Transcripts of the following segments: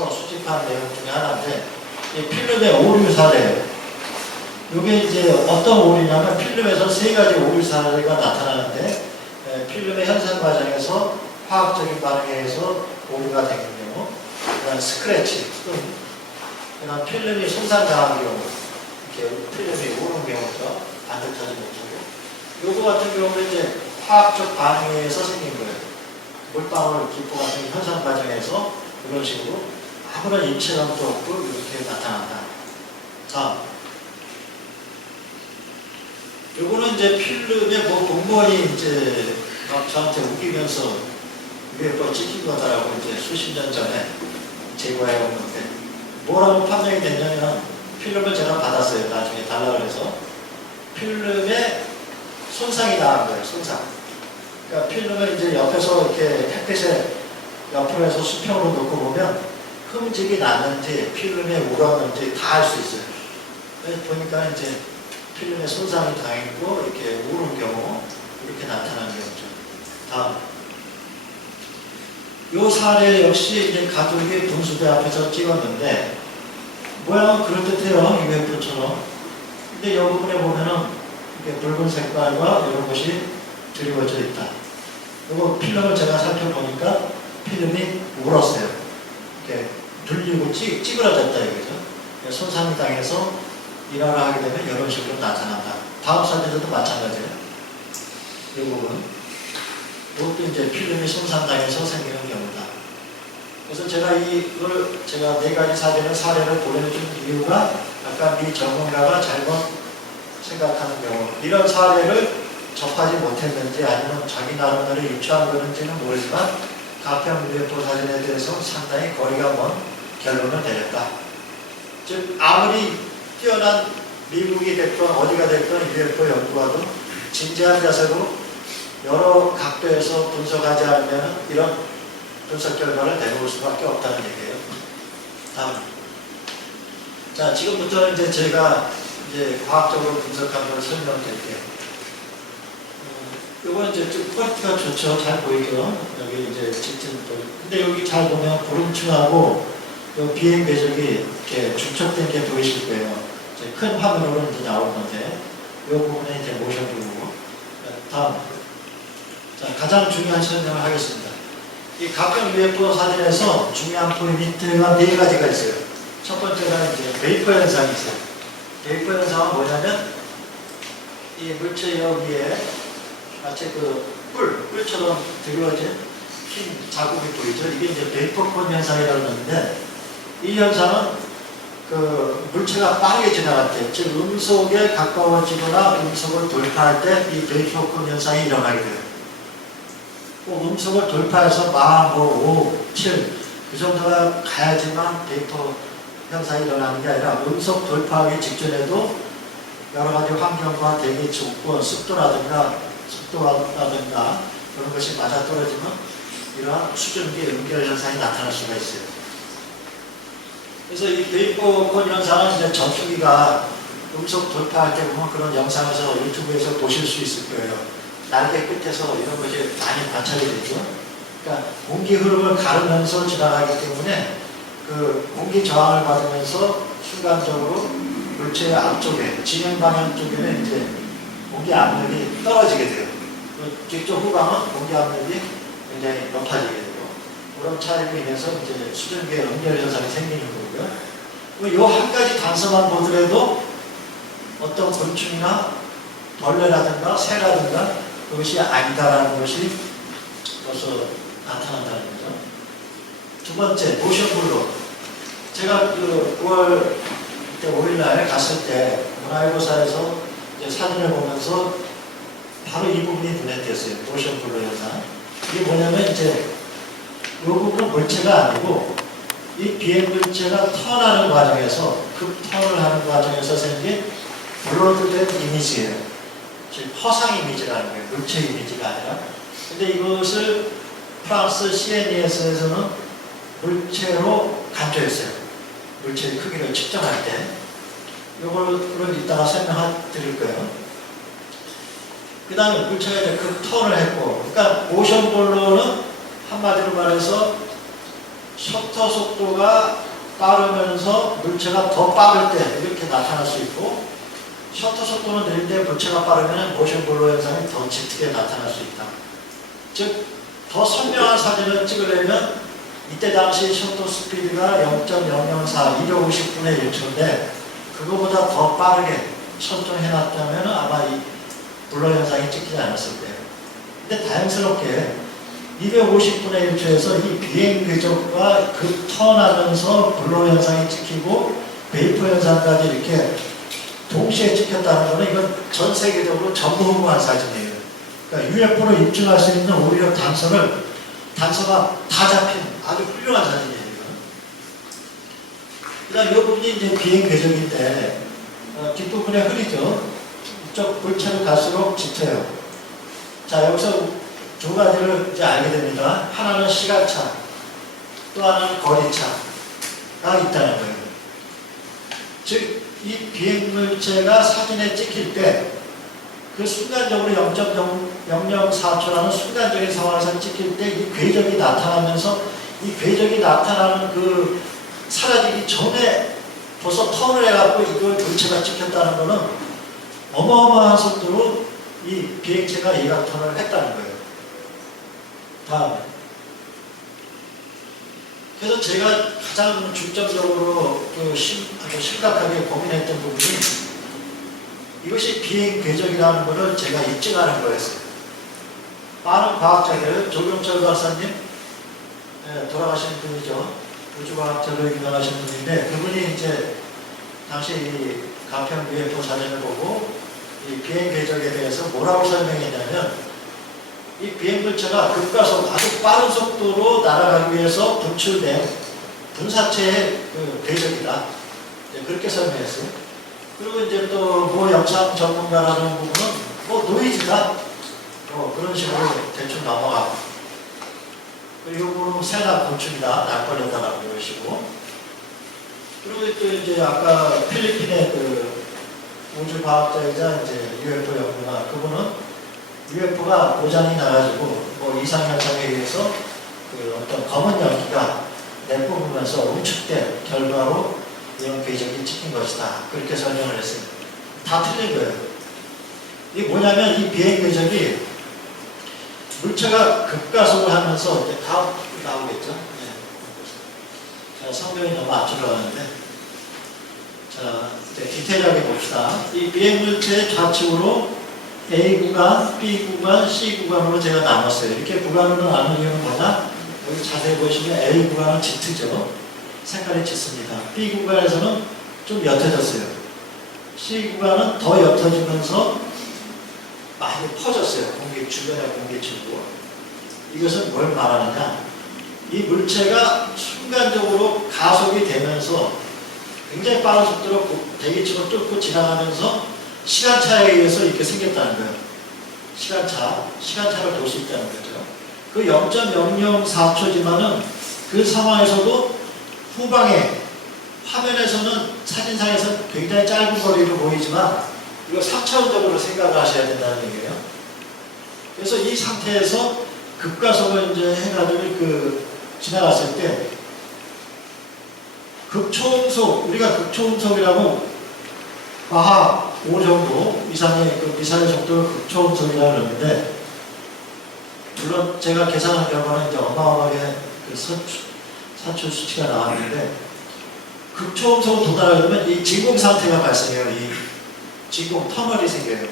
해서 수집한 내용 중에 하나인데, 이 필름의 오류 사례. 이게 이제 어떤 오류냐면 필름에서 세 가지 오류 사례가 나타나는데, 필름의 현상 과정에서 화학적인 반응에 의해서 오류가 되는 경우, 그다음 스크래치, 그다음 필름이 손상당한 경우, 이렇게 필름이 오른 경우죠. 반듯하지 못하고. 요거 같은 경우는 이제 화학적 반응에 의해서 생긴 거예요. 물방울 기포 같은 현상 과정에서 이런 식으로 아무런 입체감도 없고 이렇게 나타난다. 자, 요거는 이제 필름의 뭐 공무원이 이제 막 저한테 우기면서 UFO 찍힌 거다라고 이제 수십 년 전에 제보해 온 건데, 뭐라고 판명이 됐냐면 필름을 제가 받았어요. 나중에 달라고 해서 필름에 손상이 나간 거예요. 손상. 그러니까 필름을 이제 옆에서 이렇게 햇빛에 옆으로 해서 수평으로 놓고 보면 흠집이 났는지 필름에 울었는지 다 알 수 있어요. 그래서 보니까 이제 필름에 손상이 당했고 이렇게 울은 경우 이렇게 나타나는 경우죠. 다음. 요 사례 역시 이제 가족이 분수대 앞에서 찍었는데 모양은 그럴듯해요. UFO처럼. 근데 이 부분에 보면은 이렇게 붉은 색깔과 이런 것이 드리워져 있다. 이거 필름을 제가 살펴보니까 필름이 울었어요. 이렇게 눌리고 찌그러졌다 이거죠. 손상이 당해서 일하를 하게 되면 이런 식으로 나타난다. 다음 사진에도 마찬가지예요. 이 부분. 이것도 이제 필름이 손상당해서 생기는 경우다. 그래서 제가 이걸 제가 네 가지 사례를 보내준 이유가 약간 미 전문가가 잘못 생각하는 경우, 이런 사례를 접하지 못했는지 아니면 자기 나름대로 유추한 거는지는 모르지만 가평 UFO 사진에 대해서 상당히 거리가 먼 결론을 내렸다. 즉 아무리 뛰어난 미국이 됐건 어디가 됐건 UFO 연구와도 진지한 자세로 여러 각도에서 분석하지 않으면 이런 분석 결과를 내놓을 수밖에 없다는 얘기예요. 다음. 자, 지금부터는 이제 제가 이제 과학적으로 분석한 걸 설명드릴게요. 이건 이제 좀 퀄리티가 좋죠. 잘 보이죠? 여기 이제 직진도. 근데 여기 잘 보면 구름층하고 요 비행 궤적이 이렇게 중첩된 게 보이실 거예요. 이제 큰 화면으로 이제 나올 건데, 이 부분에 이제 모션 부분고. 다음. 자, 가장 중요한 설명을 하겠습니다. 이 가평 UFO 사진에서 중요한 포인트가 네 가지가 있어요. 첫 번째가 이제 베이퍼 현상이 있어요. 베이퍼 현상은 뭐냐면 이 물체 여기에 마치 그 뿔처럼 드리워진 흰 자국이 보이죠. 이게 이제 베이퍼콘 현상이라고 하는데, 이 현상은 그 물체가 빠르게 지나갈 때, 즉 음속에 가까워지거나 음속을 돌파할 때 이 베이퍼콘 현상이 일어나게 돼요. 음속을 돌파해서 막 5, 7, 그 정도가 가야지만 베이퍼 현상이 일어나는 게 아니라 음속 돌파하기 직전에도 여러 가지 환경과 대기 조건, 습도라든가 그런 것이 맞아떨어지면 이러한 수증기 연결 현상이 나타날 수가 있어요. 그래서 이 베이퍼콘 현상은 이제 전투기가 음속 돌파할 때 보면 그런 영상에서 유튜브에서 보실 수 있을 거예요. 날개 끝에서 이런 것이 많이 관찰이 되죠. 그러니까 공기 흐름을 가르면서 지나가기 때문에 그 공기 저항을 받으면서 순간적으로 물체의 앞쪽에, 진행 방향 쪽에는 이제 공기 압력이 떨어지게 돼요. 뒤쪽 후방은 공기 압력이 굉장히 높아지게 되고, 그런 차이로 인해서 이제 수증기의 연결 현상이 생기는 거고요. 요 한 가지 단서만 보더라도 어떤 곤충이나 벌레라든가 새라든가 그것이 아니다라는 것이 벌써 나타난다는 거죠. 두 번째, 모션 블록. 제가 그 9월 5일날 갔을 때 문화예고사에서 이제 사진을 보면서 바로 이 부분이 눈에 띄었어요. 모션 블록 현상. 이게 뭐냐면 이제 이 부분은 물체가 아니고 이 비행 물체가 턴하는 과정에서, 턴을 하는 과정에서 생긴 블러드된 이미지예요. 즉 허상 이미지라는 거예요. 물체 이미지가 아니라. 근데 이것을 프랑스 CNES에서는 물체로 간주했어요. 물체의 크기를 측정할 때. 이걸 이따가 설명드릴 거예요. 그 다음에 물체가 이제 턴을 했고, 그러니까 모션 블로는 한마디로 말해서 셔터 속도가 빠르면서 물체가 더 빠를 때 이렇게 나타날 수 있고, 셔터 속도는 느릴 때 물체가 빠르면 모션 블로 현상이 더 짙게 나타날 수 있다. 즉, 더 선명한 사진을 찍으려면 이때 당시 셔터 스피드가 0.004, 250분의 1초인데 그거보다 더 빠르게 설정해놨다면 아마 이 블러 현상이 찍히지 않았을 거예요. 근데 다행스럽게 250분의 1초에서 이 비행 궤적과 그 턴하면서 블러 현상이 찍히고 베이퍼 현상까지 이렇게 동시에 찍혔다는 것은 이건 전 세계적으로 전무후무한 사진이에요. 그러니까 UFO로 입증할 수 있는 오히려 단서가 다 잡힌 아주 훌륭한 사진이에요. 그다음 이 부분이 이제 비행 궤적인데 뒷부분에 흐리죠. 이쪽 물체로 갈수록 짙어요. 자, 여기서 두 가지를 이제 알게 됩니다. 하나는 시간차, 또 하나는 거리차가 있다는 거예요. 즉, 이 비행 물체가 사진에 찍힐 때 그 순간적으로 0.004초라는 순간적인 상황에서 찍힐 때 이 궤적이 나타나면서 이 궤적이 나타나는 그 사라지기 전에 벌써 턴을 해갖고 이걸 물체가 찍혔다는 것은 어마어마한 속도로 이 비행체가 예각턴을 했다는 거예요. 다음에. 그래서 제가 가장 중점적으로 아주 심각하게 고민했던 부분이 이것이 비행 궤적이라는 것을 제가 입증하는 거였어요. 많은 과학자들, 조경철 박사님, 돌아가신 분이죠. 우주과학자로 유명하신 분인데 그분이 이제 당시 가평 UFO 사진을 보고 이 비행 궤적에 대해서 뭐라고 설명했냐면 이 비행 물체가 급가속 아주 빠른 속도로 날아가기 위해서 분출된 분사체의 그 궤적이다. 그렇게 설명했어요. 그리고 이제 또 뭐 영상 전문가라는 부분은 뭐 노이즈다. 그런 식으로 대충 넘어가고. 그리고 뭐 새나 곤충이다. 날 걸렸다라고 그러시고. 그리고 또 이제 아까 필리핀의 그 우주과학자이자 이제 UFO 연구가 그분은 UFO가 고장이 나가지고 뭐 이상현상에 의해서 그 어떤 검은 연기가 내뿜으면서 움축된 결과로 이런 궤적이 찍힌 것이다. 그렇게 설명을 했어요. 다 틀린 거예요. 이게 뭐냐면 이 비행 궤적이 물체가 급가속을 하면서 이제 다음 나오겠죠. 네. 자, 성경이 너무 앞으로 가는데 자, 이제 디테일하게 봅시다. 이 비행 물체의 좌측으로 A 구간, B 구간, C 구간으로 제가 나눴어요. 이렇게 구간으로 나눈 이유는 뭐냐? 여기 자세히 보시면 A 구간은 짙죠. 색깔이 짙습니다. B 구간에서는 좀 옅어졌어요. C 구간은 더 옅어지면서 많이 퍼졌어요. 주변의 공기층도. 이것은 뭘 말하느냐? 이 물체가 순간적으로 가속이 되면서 굉장히 빠른 속도로 대기층을 뚫고 지나가면서 시간차에 의해서 이렇게 생겼다는 거예요. 시간차를 돌 수 있다는 거죠. 그 0.004초지만은 그 상황에서도 후방에 화면에서는 사진상에서 굉장히 짧은 거리로 보이지만 이거 3차원적으로 생각을 하셔야 된다는 얘기예요. 그래서 이 상태에서 급가속을 이제 해가지고 지나갔을 때 극초음속, 우리가 극초음속이라고 마하 5 정도 이상의 그 미사일 정도를 극초음속이라고 그러는데 물론 제가 계산한 결과는 이제 어마어마하게 그 산출 수치가 나왔는데 극초음속을 도달하려면 이 진공 상태가 발생해요. 이 진공 터널이 생겨요.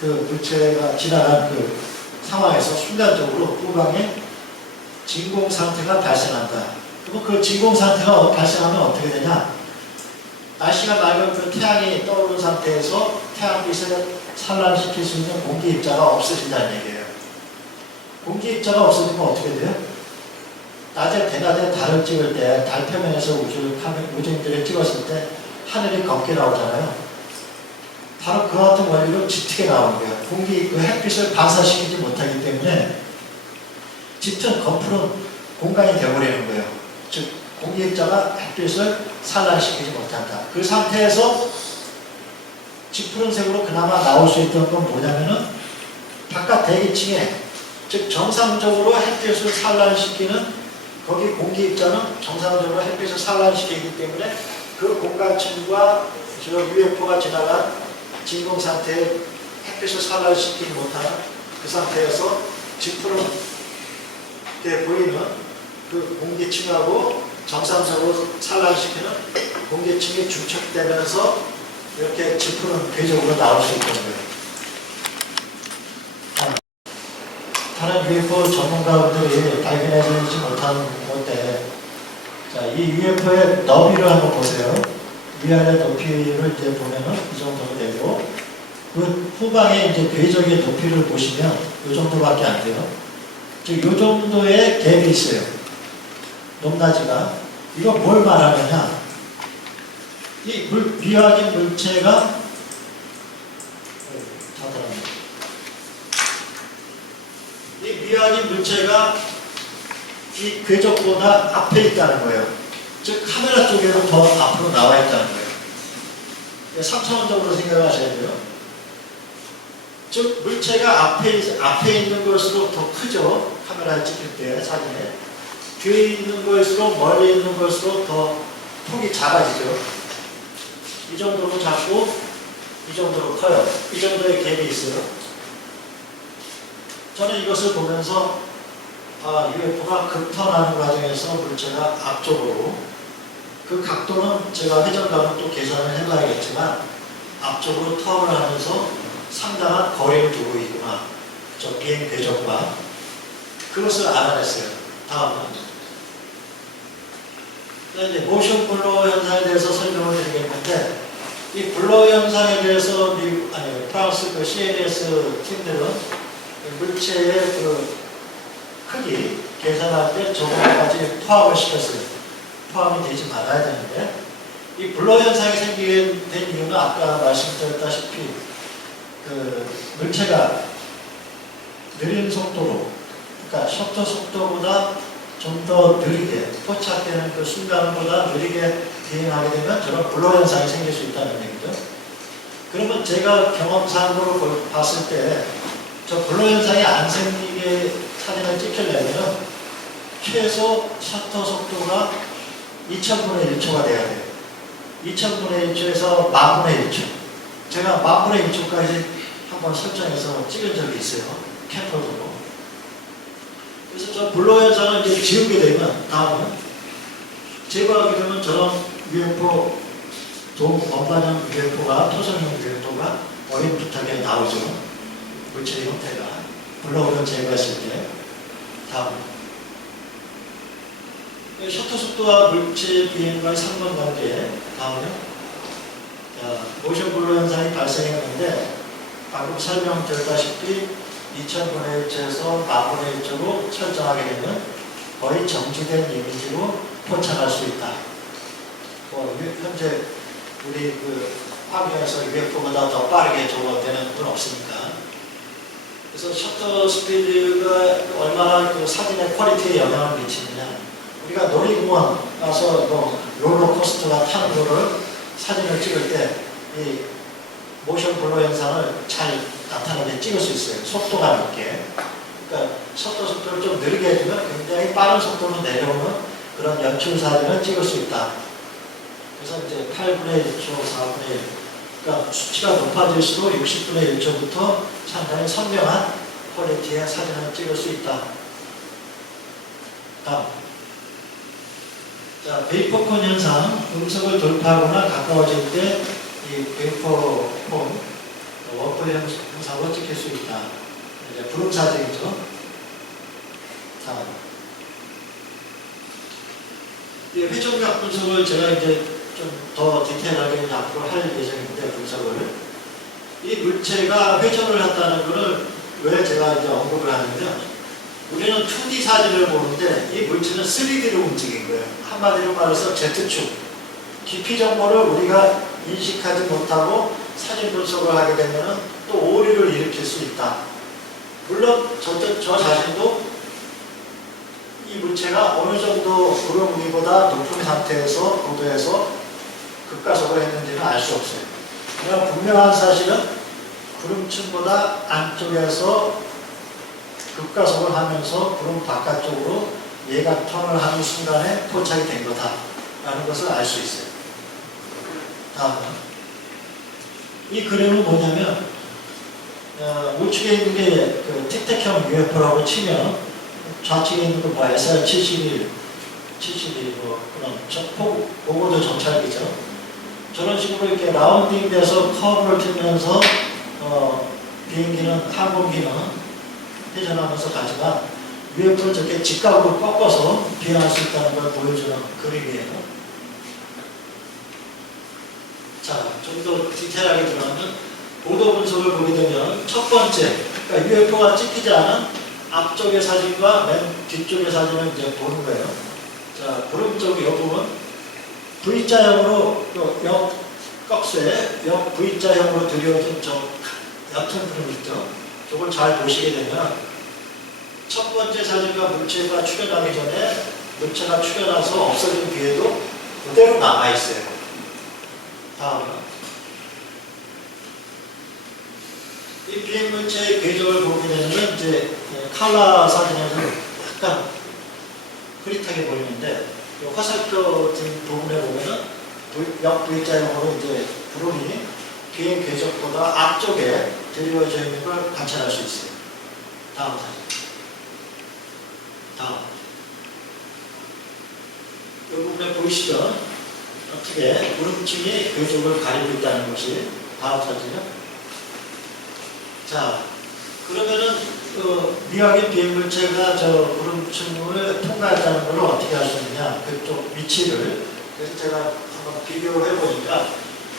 그 물체가 지나간 그 상황에서 순간적으로 후방에 진공 상태가 발생한다. 그럼 그 진공 상태가 발생하면 어떻게 되냐? 날씨가 맑은 그 태양이 떠오른 상태에서 태양빛을 산란시킬 수 있는 공기 입자가 없어진다는 얘기예요. 공기 입자가 없어지면 어떻게 돼요? 낮에 대낮에 달을 찍을 때 달 표면에서 우주인들을 찍었을 때 하늘이 검게 나오잖아요. 바로 그 같은 원리로 짙게 나오는 거예요. 그 햇빛을 반사시키지 못하기 때문에 짙은 검푸른 공간이 되어버리는 거예요. 즉 공기 입자가 햇빛을 산란시키지 못한다. 그 상태에서 짙푸른색으로 그나마 나올 수 있던 건 뭐냐면은 바깥 대기층에 즉 정상적으로 햇빛을 산란시키는 거기 공기 입자는 정상적으로 햇빛을 산란시키기 때문에 그 공간층과 저 UFO가 지나간 진공 상태에 햇빛을 산란시키지 못하는 그 상태에서 지푸르게 보이는 그 공기층하고 정상적으로 산란시키는 공기층이 중첩되면서 이렇게 지푸른 궤적으로 나올 수 있다는 거예요. 다른 UFO 전문가분들이 발견해지지 못하는 건데, 자, 이 UFO의 너비를 한번 보세요. 위아래 높이를 이제 보면은 이 정도로 되고, 그 후방에 이제 궤적의 높이를 보시면 이 정도밖에 안 돼요. 즉, 이 정도의 갭이 있어요. 높낮이가. 이거 뭘 말하느냐? 이 미화진 물체가 이 미화진 물체가 이 궤적보다 앞에 있다는 거예요. 즉 카메라 쪽에도 더 앞으로 나와 있다는 거예요. 3차원적으로 생각하셔야 돼요. 즉 물체가 앞에 있는 것으로 더 크죠. 카메라에 찍힐 때 사진에. 뒤에 있는 것일수록 멀리 있는 것으로 더 폭이 작아지죠. 이 정도로 작고 이 정도로 커요. 이 정도의 갭이 있어요. 저는 이것을 보면서 UFO가 급턴하는 과정에서 물체가 앞쪽으로, 그 각도는 제가 회전감을 또 계산을 해봐야겠지만 앞쪽으로 턴을 하면서 상당한 거리를 두고 있구나. 저 비행 궤적과 그것을 알아냈어요. 다음은 이제 모션 블러 현상에 대해서 설명을 드리겠는데, 이 블러 현상에 대해서 프랑스 그 CNS 팀들은 물체의 그 크기 계산할 때 저거까지 포함을 시켰어요. 포함이 되지 말아야 되는데, 이 블러 현상이 생기게 된 이유는 아까 말씀드렸다시피 그 물체가 느린 속도로, 그러니까 셔터 속도보다 좀 더 느리게 포착되는 그 순간보다 느리게 비행하게 되면 저런 블러 현상이 생길 수 있다는 얘기죠. 그러면 제가 경험상으로 봤을 때 저 블러 현상이 안 생기게 사진을 찍히려면 최소 셔터 속도가 2000분의 1초가 돼야 돼요. 2000분의 1초에서 10,000분의 1초. 제가 10,000분의 1초까지 한번 설정해서 찍은 적이 있어요. 캠퍼드로. 그래서 저 블러 현상을 이제 지우게 되면, 다음은 제거하게 되면 저런 UFO, 범반형 UFO가, 토성형 UFO가 어렴풋하게 나오죠. 물체의 형태가. 블러를 제거했을 때. 다음. 셔터 속도와 물체 비행과의 상관관계. 다음은요. 모션 블러 현상이 발생했는데, 방금 설명드렸다시피 2000분의 1초에서 10,000분의 1초로 설정하게 되면 거의 정지된 이미지로 포착할 수 있다. 현재 우리 그 화면에서 UFO보다 더 빠르게 저거되는 건 없으니까. 그래서 셔터 스피드가 얼마나 그 사진의 퀄리티에 영향을 미치느냐. 우리가 놀이공원 가서 뭐 롤러코스터가 타는 거를 사진을 찍을 때 이 모션 블러 현상을 잘 나타나게 찍을 수 있어요. 속도가 높게. 그러니까 셔터 속도를 좀 느리게 해주면 굉장히 빠른 속도로 내려오는 그런 연출 사진을 찍을 수 있다. 그래서 이제 8분의 1초, 4분의 1. 그러니까 수치가 높아질수록 60분의 1초부터 상당히 선명한 퀄리티의 사진을 찍을 수 있다. 다음. 자, 베이퍼콘 현상. 음속을 돌파하거나 가까워질 때 이 베이퍼콘 워프 형상으로 찍힐 수 있다. 이제 부름 사진이죠. 다음. 이 회전각 분석을 제가 이제 좀 더 디테일하게 앞으로 할 예정인데, 분석을. 이 물체가 회전을 한다는 것을 왜 제가 이제 언급을 하냐면, 우리는 2D 사진을 보는데 이 물체는 3D로 움직인 거예요. 한마디로 말해서 Z축. 깊이 정보를 우리가 인식하지 못하고 사진 분석을 하게 되면 또 오류를 일으킬 수 있다. 물론 저 자신도 이 물체가 어느 정도 구름 위보다 높은 상태에서 고도에서 급가속을 했는지는 알 수 없어요. 그러나 분명한 사실은 구름층보다 안쪽에서 급가속을 하면서 구름 바깥쪽으로 얘가 턴을 하는 순간에 포착이 된 거다라는 것을 알 수 있어요. 다음은 이 그림은 뭐냐면 우측에 있는 게 그 틱택형 UFO라고 치면 좌측에 있는 거 뭐 SR-71, 71 뭐 그런 고고도 정찰기죠. 저런 식으로 이렇게 라운딩 돼서 커브를 틀면서 비행기는 항공기는 회전하면서 가지만 UFO를 저렇게 직각으로 꺾어서 비행할 수 있다는 걸 보여주는 그림이에요. 자, 좀 더 디테일하게 들어가면 고도 분석을 보게 되면 첫 번째, 그러니까 UFO가 찍히지 않은 앞쪽의 사진과 맨 뒤쪽의 사진을 이제 보는 거예요. 자, 구름 쪽 이 부분 V자형으로 역꺽쇠, 역 V자형으로 드려진 저 얕은 구름 있죠. 저걸 잘 보시게 되면 첫 번째 사진과 물체가 출현하기 전에 물체가 출현해서 없어진 뒤에도 그대로 남아있어요. 다음은 이 비행 물체의 궤적을 보게 되면 이제 칼라 사진에서 약간 흐릿하게 보이는데 화살표 같은 부분에 보면은 역 V자형으로 이제 구름이 비행 궤적보다 앞쪽에 드리워져 있는 걸 관찰할 수 있어요. 다음 사진. 다음. 이 부분에 보이시죠? 어떻게 구름층이 궤적을 가리고 있다는 것이 다음 사진이요. 자, 그러면은 미확인 비행물체가 저 구름층을 통과했다는 걸 어떻게 알 수 있느냐? 그쪽 위치를. 그래서 제가 한번 비교를 해보니까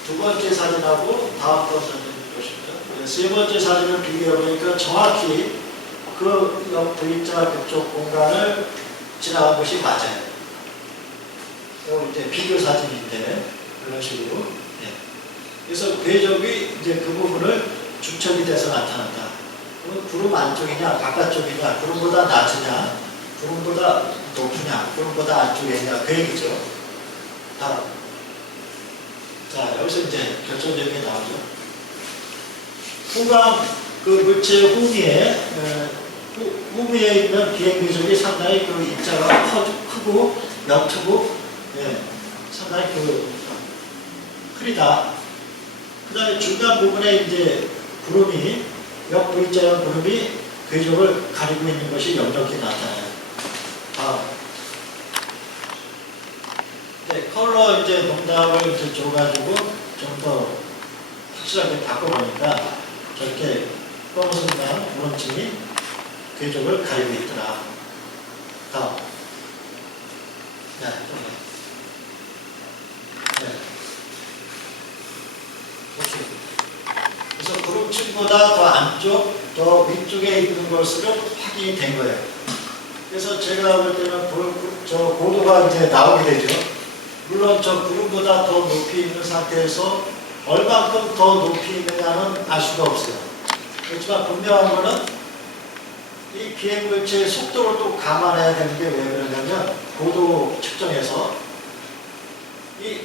두 번째 사진하고 다음 번 사진 보십시오. 세 번째 사진을 비교해보니까 정확히 그 V자 그쪽 공간을 지나간 것이 맞아요. 이제 비교 사진인데 그런 식으로. 네. 그래서 궤적이 이제 그 부분을 중첩이 돼서 나타난다. 그럼 구름 안쪽이냐 바깥쪽이냐, 구름보다 낮으냐, 구름보다 높으냐, 구름보다 안쪽이냐 그 얘기죠. 다음. 자, 여기서 이제 결정적인 게 나오죠. 후광 그 물체 후미에 있는 비행 궤적이 상당히 그 입자가 크고 옅고 상당히 흐리다. 그 다음에 중간 부분에 이제 구름이 역 V자형 구름이 궤적을 가리고 있는 것이 역력히 나타나요. 다음. 네, 컬러 이제 농담을 이제 줘가지고 좀 더 확실하게 바꿔보니까 저렇게 검은색만 구름층이 궤적을 가리고 있더라. 다음. 네, 네. 그래서 구름층보다 더 안쪽, 더 위쪽에 있는 것으로 확인이 된 거예요. 그래서 제가 볼 때는 저 고도가 이제 나오게 되죠. 물론 저 구름보다 더 높이 있는 상태에서 얼만큼 더 높이 있느냐는 알 수가 없어요. 그렇지만 분명한 거는 이 비행물체의 속도를 또 감안해야 되는 게 왜 그러냐면 고도 측정에서 이